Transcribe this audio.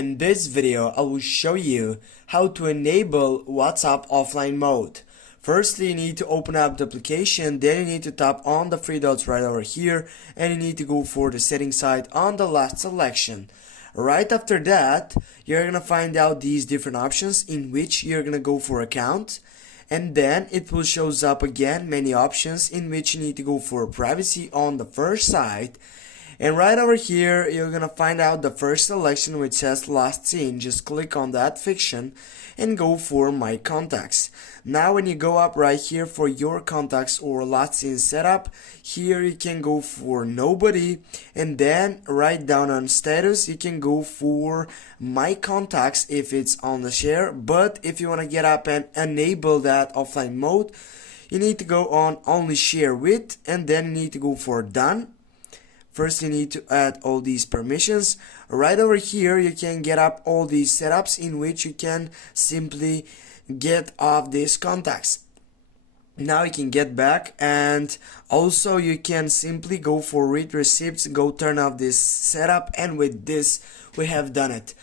In this video, I will show you how to enable WhatsApp offline mode. Firstly, you need to open up the application, then you need to tap on the three dots right over here, and you need to go for the settings side on the last selection. Right after that, you're gonna find out these different options in which you're gonna go for account, and then it will shows up again many options in which you need to go for privacy on the first side. And right over here, you're gonna find out the first selection which says last seen. Just click on that fiction and go for my contacts. Now when you go up right here for your contacts or last seen setup, here you can go for nobody, and then right down on status you can go for my contacts if it's on the share. But if you want to get up and enable that offline mode, you need to go on only share with, and then you need to go for done. First, you need to add all these permissions. Right over here, you can get up all these setups in which you can simply get off these contacts. Now you can get back, and also you can simply go for read receipts, go turn off this setup, and with this we have done it.